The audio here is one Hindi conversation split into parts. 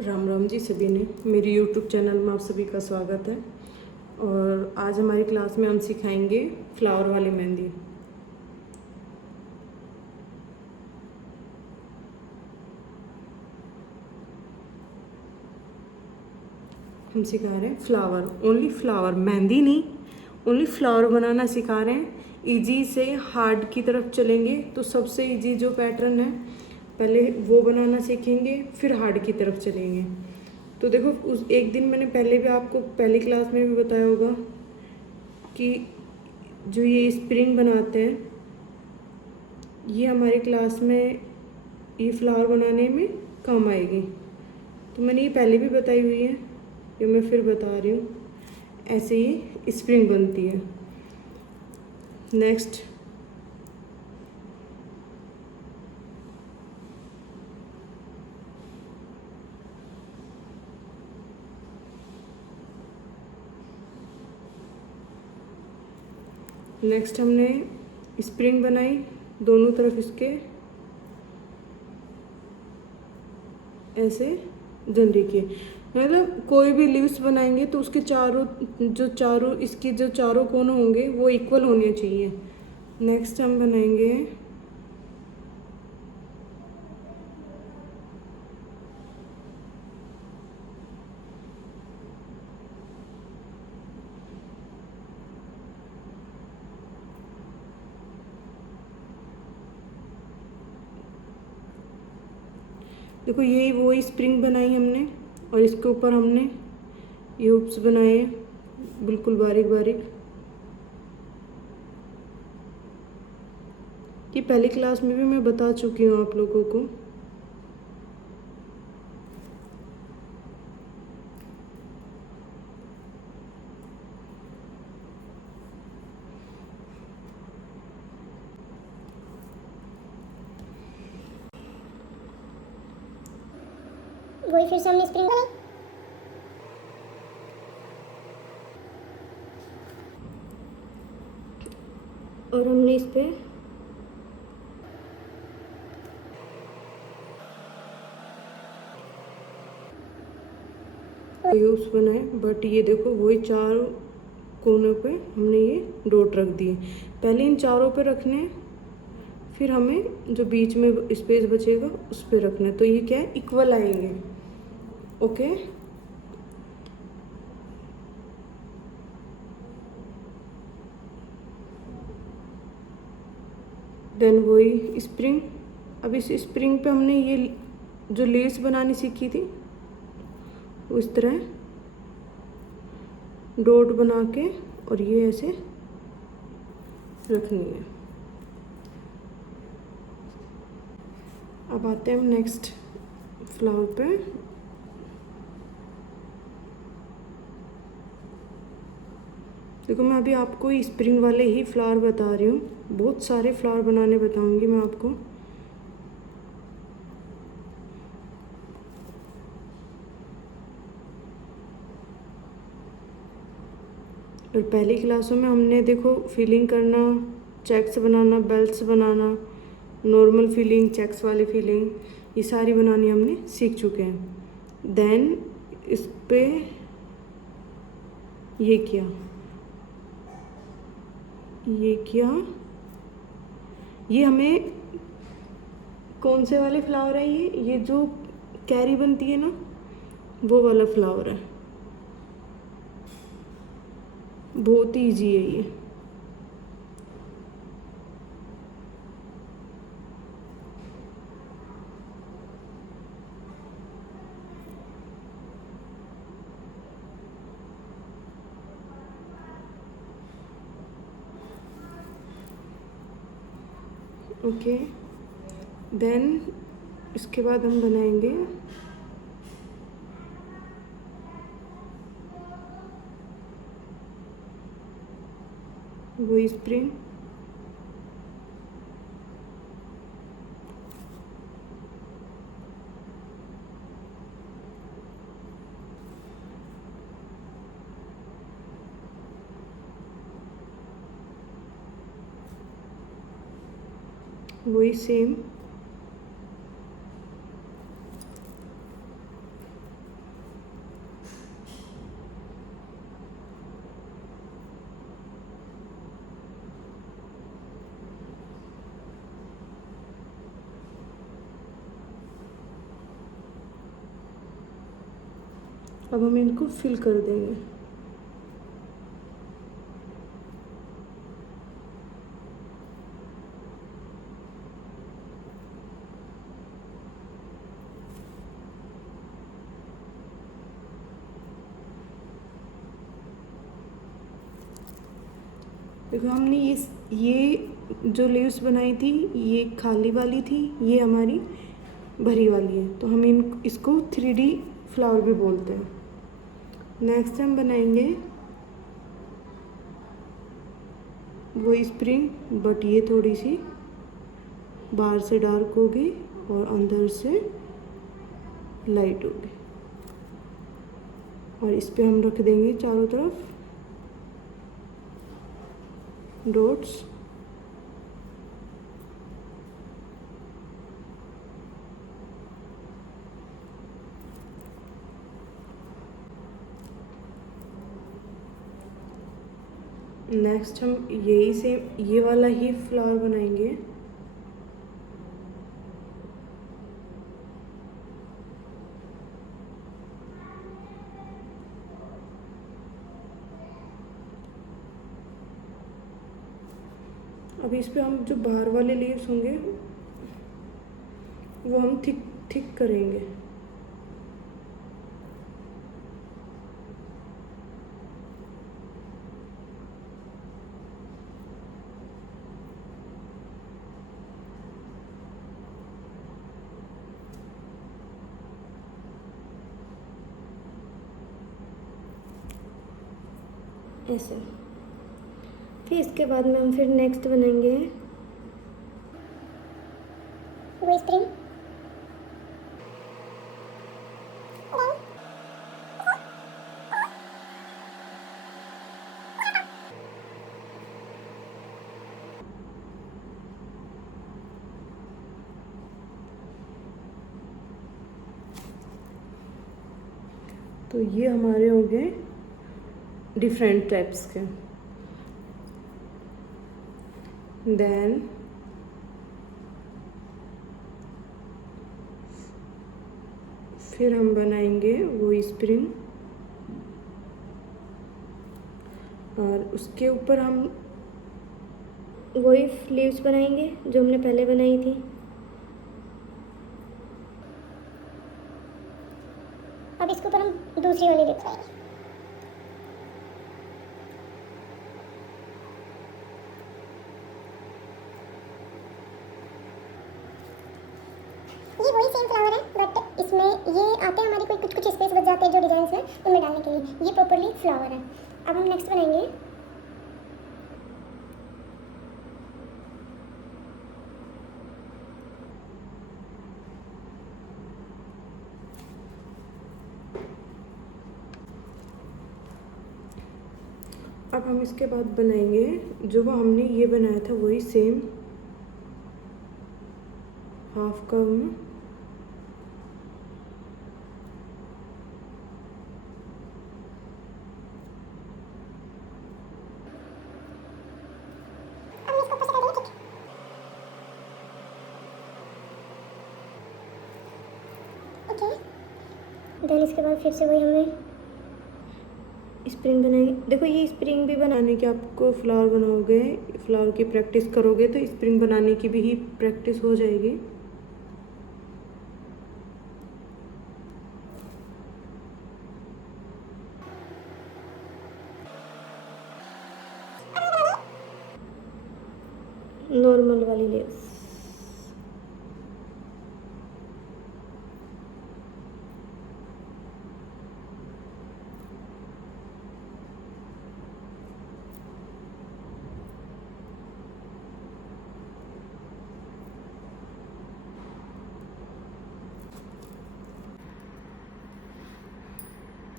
राम राम जी सभी ने। मेरे YouTube चैनल में आप सभी का स्वागत है। और आज हमारी क्लास में हम सिखाएंगे फ्लावर वाली मेहंदी। हम सिखा रहे हैं फ्लावर, ओनली फ्लावर, मेहंदी नहीं, ओनली फ्लावर बनाना सिखा रहे हैं। इजी से हार्ड की तरफ चलेंगे तो सबसे इजी जो पैटर्न है पहले वो बनाना सीखेंगे, फिर हार्ड की तरफ चलेंगे। तो देखो, उस एक दिन मैंने पहले भी आपको पहली क्लास में भी बताया होगा कि जो ये स्प्रिंग बनाते हैं ये हमारी क्लास में ये फ्लावर बनाने में काम आएगी। तो मैंने ये पहले भी बताई हुई है, ये मैं फिर बता रही हूँ। ऐसे ही स्प्रिंग बनती है। नेक्स्ट हमने स्प्रिंग बनाई दोनों तरफ इसके, ऐसे जंडे के। मतलब कोई भी लीव्स बनाएंगे तो उसके चारों इसकी जो चारों कोण होंगे वो इक्वल होने चाहिए। नेक्स्ट हम बनाएंगे देखो, यही वो स्प्रिंग बनाई हमने और इसके ऊपर हमने यूब्स बनाए बिल्कुल बारीक बारीक। ये पहली क्लास में भी मैं बता चुकी हूँ आप लोगों को। वही फिर से हमने स्प्रिंग बनाई। और हमने इस पे यूब्स बनाए, बट ये देखो वही चारों कोनों पे हमने ये डॉट रख दिए। पहले इन चारों पे रखने हैं, फिर हमें जो बीच में स्पेस बचेगा उस पे रखना है। तो ये क्या है, इक्वल आएंगे। ओके, देन वही स्प्रिंग। अब इस स्प्रिंग पे हमने ये जो लेस बनानी सीखी थी उस तरह डॉट बना के और ये ऐसे रखनी है। अब आते हैं हम नेक्स्ट फ्लावर पे। देखो, मैं अभी आपको स्प्रिंग वाले ही फ्लावर बता रही हूँ, बहुत सारे फ्लावर बनाने बताऊंगी मैं आपको। और पहली क्लासों में हमने देखो फिलिंग करना, चेक्स बनाना, बेल्ट्स बनाना, नॉर्मल फिलिंग, चेक्स वाली फिलिंग, ये सारी बनानी हमने सीख चुके हैं। देन इस पे ये किया, ये हमें कौन से वाले फ्लावर है, ये जो कैरी बनती है ना वो वाला फ्लावर है। बहुत ही ईजी है ये। ओके, देन इसके बाद हम बनाएंगे वो स्प्रिंग। वही सेम अब हम इनको फिल कर देंगे। देखो हमने ये जो लीव्स बनाई थी ये खाली वाली थी, ये हमारी भरी वाली है, तो हम इसको 3D फ्लावर भी बोलते हैं। नेक्स्ट हम बनाएंगे वो स्प्रिंग, बट ये थोड़ी सी बाहर से डार्क होगी और अंदर से लाइट होगी, और इस पे हम रख देंगे चारों तरफ डॉट्स। नेक्स्ट हम यही से ये वाला ही फ्लावर बनाएंगे। अब इस पे हम जो बाहर वाले लीव्स होंगे वो हम थिक थिक करेंगे। ऐसे। फिर इसके बाद में हम फिर नेक्स्ट बनाएंगे वो स्प्रिंग। तो ये हमारे हो गए डिफरेंट टाइप्स के। देन फिर हम बनाएंगे वो स्प्रिंग, और उसके ऊपर हम वही लीव्स बनाएंगे जो हमने पहले बनाई थी। अब इसके ऊपर हम दूसरी वाली लिप बनाएंगे। ये वही सेम फ्लावर है, बट इसमें ये आते हैं हमारे कोई कुछ कुछ स्पेस बच जाते हैं जो डिजाइन में उनमें डालने के लिए। ये प्रॉपरली फ्लावर है। अब हम नेक्स्ट बनाएंगे अब हम इसके बाद बनाएंगे जो वो हमने ये बनाया था वही सेम हाफ कर्व में। देन इसके बाद फिर से वही हमें स्प्रिंग बनाएंगे। देखो ये स्प्रिंग भी बनाने की आपको फ्लावर बनाओगे, फ्लावर की प्रैक्टिस करोगे तो स्प्रिंग बनाने की भी ही प्रैक्टिस हो जाएगी। नॉर्मल वाली लेस।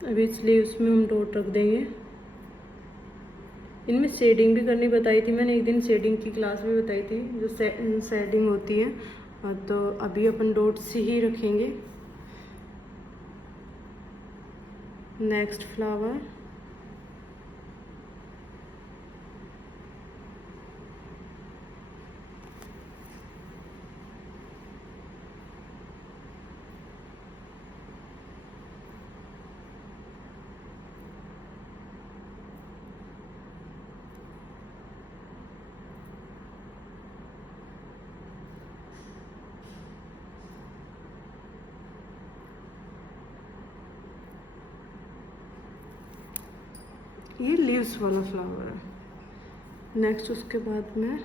अभी स्लीव्स में हम डॉट रख देंगे। इनमें शेडिंग भी करनी बताई थी मैंने, एक दिन शेडिंग की क्लास भी बताई थी जो शेडिंग होती है। तो अभी अपन डॉट से ही रखेंगे। नेक्स्ट फ्लावर ये लीव्स वाला फ्लावर है। नेक्स्ट उसके बाद में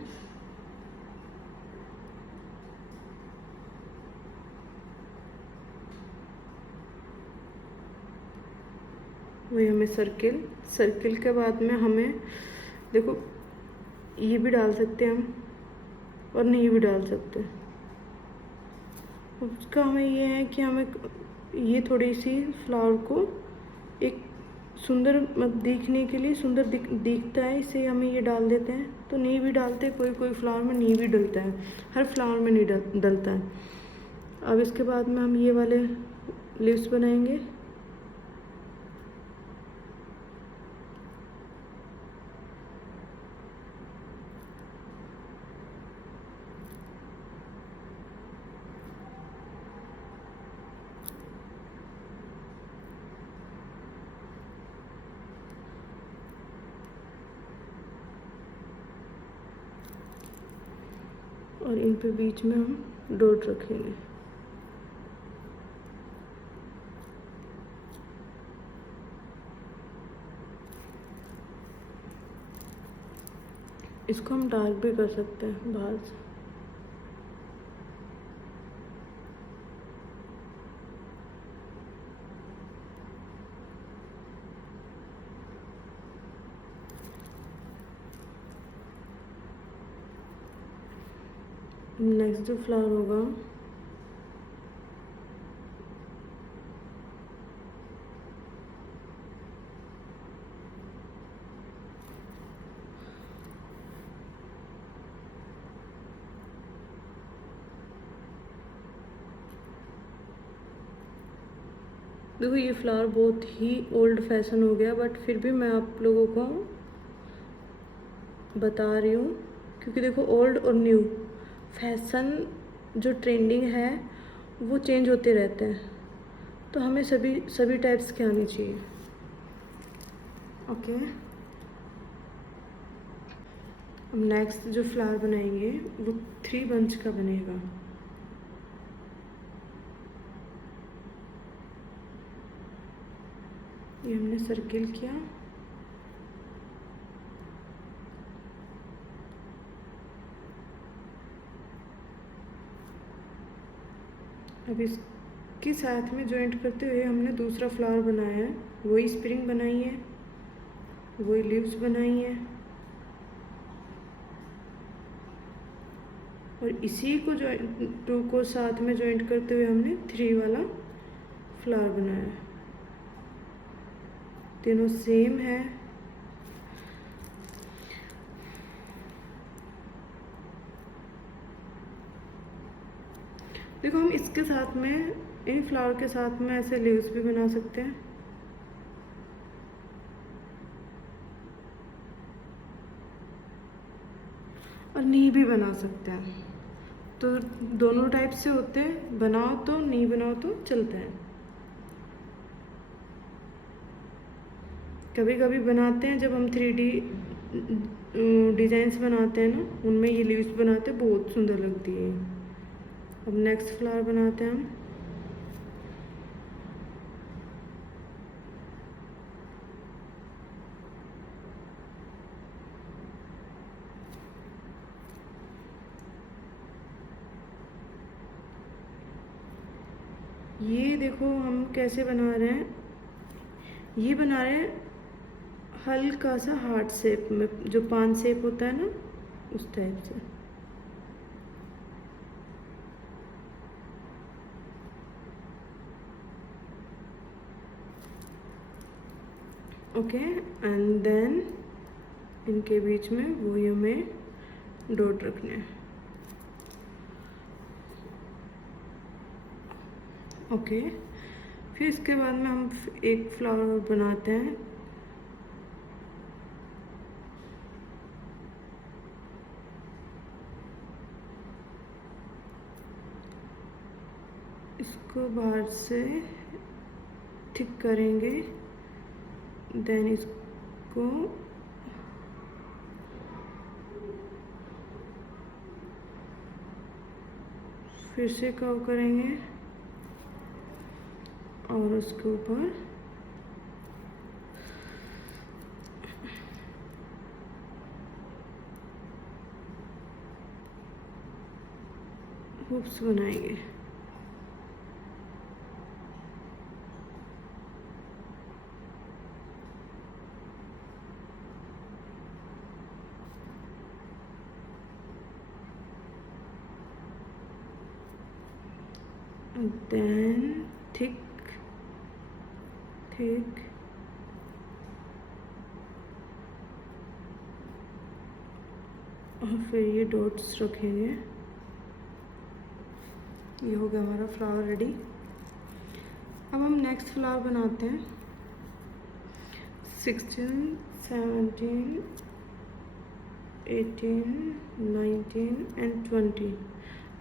वही हमें सर्किल के बाद में हमें देखो ये भी डाल सकते हैं हम और नहीं भी डाल सकते। उसका हमें ये है कि हमें ये थोड़ी सी फ्लावर को एक सुंदर दिखने के लिए सुंदर दिखता है, इसे हमें ये डाल देते हैं। तो नी भी डालते हैं, कोई कोई फ्लावर में नी भी डलता है, हर फ्लावर में नहीं डलता है। अब इसके बाद में हम ये वाले लीव्स बनाएंगे। और इन पे बीच में हम डॉट रखेंगे। इसको हम डार्क भी कर सकते हैं बाहर से। नेक्स्ट जो फ्लावर होगा देखो, ये फ्लावर बहुत ही ओल्ड फैशन हो गया, बट फिर भी मैं आप लोगों को बता रही हूँ, क्योंकि देखो ओल्ड और न्यू फैशन जो ट्रेंडिंग है वो चेंज होते रहते हैं, तो हमें सभी टाइप्स के आने चाहिए। ओके, अब नेक्स्ट जो फ्लावर बनाएंगे वो 3 बंच का बनेगा। ये हमने सर्किल किया, अब इसके साथ में जॉइंट करते हुए हमने दूसरा फ्लावर बनाया है, वही स्प्रिंग बनाई है, वही लीव्स बनाई है, और इसी को टू को साथ में जॉइंट करते हुए हमने 3 वाला फ्लावर बनाया है। तीनों सेम है। देखो, हम इसके साथ में इन फ्लावर के साथ में ऐसे लीव्स भी बना सकते हैं। और नी भी बना सकते हैं, तो दोनों टाइप से होते हैं, बनाओ तो नी बनाओ तो चलते हैं। कभी कभी बनाते हैं जब हम 3D डिजाइंस बनाते हैं ना, उनमें ये लीव्स बनाते हैं, बहुत सुंदर लगती है। अब नेक्स्ट फ्लावर बनाते हैं हम। ये देखो हम कैसे बना रहे हैं, ये बना रहे हैं हल्का सा हार्ट शेप में, जो पान शेप होता है ना, उस टाइप से। ओके, एंड देन इनके बीच में वही हमें डॉट रखने हैं। ओके, फिर इसके बाद में हम एक फ्लावर बनाते हैं। इसको बाहर से थिक करेंगे, देन इसको फिर से कर्व करेंगे और उसके ऊपर हुप्स बनाएंगे। then thick और फिर ये डॉट्स रखेंगे। ये हो गया हमारा फ्लावर रेडी। अब हम नेक्स्ट फ्लावर बनाते हैं। 16, 17, 18, 19 एंड 20।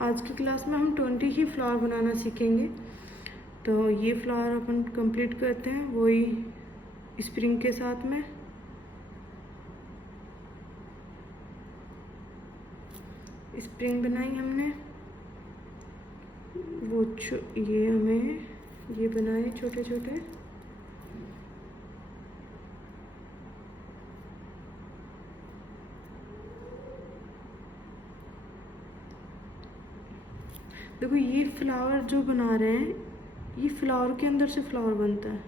आज की क्लास में हम 20 ही फ्लावर बनाना सीखेंगे। तो ये फ्लावर अपन कंप्लीट करते हैं वही स्प्रिंग के साथ में। स्प्रिंग बनाई हमने, वो ये हमें ये बनाए छोटे छोटे। देखो ये फ्लावर जो बना रहे हैं, ये फ्लावर के अंदर से फ्लावर बनता है।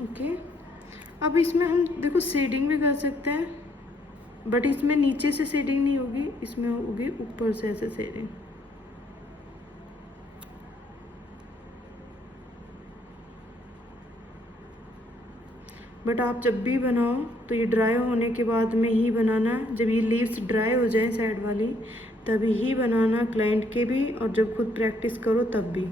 ओके, अब इसमें हम देखो शेडिंग भी कर सकते हैं, बट इसमें नीचे से शेडिंग नहीं होगी, इसमें होगी ऊपर से ऐसे शेडिंग। बट आप जब भी बनाओ तो ये ड्राई होने के बाद में ही बनाना। जब ये लीव्स ड्राई हो जाए साइड वाली, तभी ही बनाना, क्लाइंट के भी और जब खुद प्रैक्टिस करो तब भी।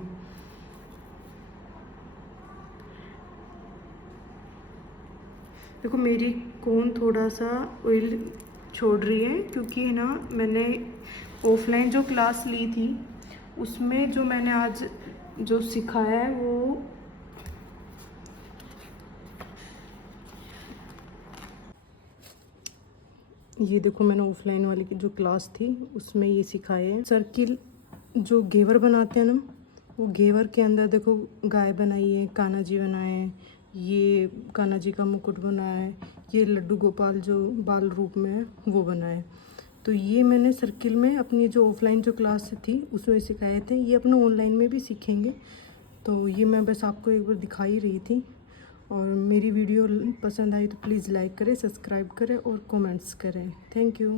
देखो मेरी कोन थोड़ा सा ऑयल छोड़ रही है, क्योंकि है ना मैंने ऑफलाइन जो क्लास ली थी उसमें जो मैंने आज जो सिखाया है वो ये देखो, मैंने ऑफलाइन वाली की जो क्लास थी उसमें ये सिखाए हैं। सर्किल जो घेवर बनाते हैं ना, वो घेवर के अंदर देखो गाय बनाई है, कान्हा जी बनाए हैं, ये कान्हा जी का मुकुट बनाया है, ये लड्डू गोपाल जो बाल रूप में है वो बनाए। तो ये मैंने सर्किल में अपनी जो ऑफलाइन जो क्लास थी उसमें सिखाए थे। ये अपने ऑनलाइन में भी सीखेंगे। तो ये मैं बस आपको एक बार दिखा ही रही थी। और मेरी वीडियो पसंद आई तो प्लीज़ लाइक करें, सब्सक्राइब करें और कमेंट्स करें। Thank you.